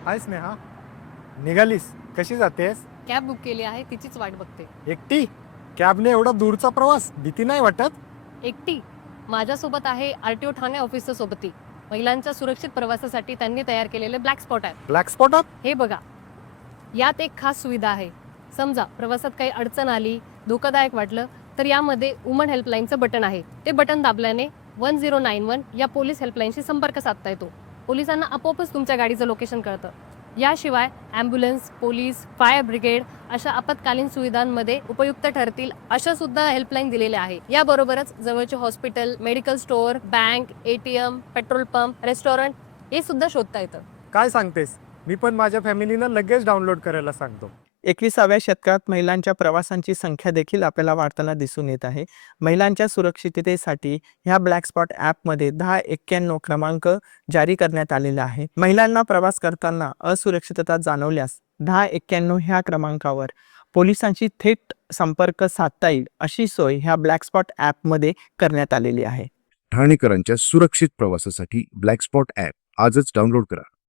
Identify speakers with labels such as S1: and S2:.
S1: हाय स्नेहा, निघालीस? कशी जातेस?
S2: Cab book केली आहे, तिचीच वाट बघते.
S1: एकटी? कॅबने एवढा दूरचा प्रवास, भीती नाही वाटत?
S2: एकटी? माझ्यासोबत आहे आरटीओ ठाणे ऑफिसचं सोबती. महिलांच्या सुरक्षित प्रवासासाठी त्यांनी तयार केलेले ब्लॅक स्पॉट आहे.
S1: ब्लॅक स्पॉटात?
S2: हे बघा, यात एक खास सुविधा आहे. समजा प्रवासात काही अडचण आली, धोकादायक वाटलं, तर यामध्ये वुमन हेल्पलाईनचं बटन आहे. ते बटन दाबल्याने 1091 या पोलीस हेल्पलाईनशी संपर्क साधता येतो. पोलिसांना आपोआपच तुमच्या गाडीचं लोकेशन कळतं. याशिवाय ॲम्ब्युलन्स, पोलीस, फायर ब्रिगेड अशा आपत्कालीन सुविधांमध्ये उपयुक्त ठरतील अशा सुद्धा हेल्पलाईन दिलेल्या आहे. याबरोबरच जवळचे hospital, medical store, bank, ATM, petrol pump, restaurant हे सुद्धा शोधता येतं.
S1: काय सांगतेस? मी पण माझ्या फॅमिलीनं लगेच डाउनलोड करायला सांगतो.
S3: 21व्या शतकात महिलांच्या प्रवासांची संख्या देखील आपल्याला वाढताना दिसून येत आहे. महिलांच्या सुरक्षिततेसाठी ह्या ब्लॅक स्पॉट ॲपमध्ये 1091 क्रमांक जारी करण्यात आलेला आहे. महिलांना प्रवास करताना असुरक्षितता जाणवल्यास 1091 ह्या क्रमांकावर पोलिसांशी थेट संपर्क साधता येईल अशी सोय ह्या ब्लॅक स्पॉट ॲपमध्ये करण्यात आलेली आहे.
S4: ठाणेकरांच्या सुरक्षित प्रवासासाठी ब्लॅक स्पॉट ॲप आजच डाउनलोड करा.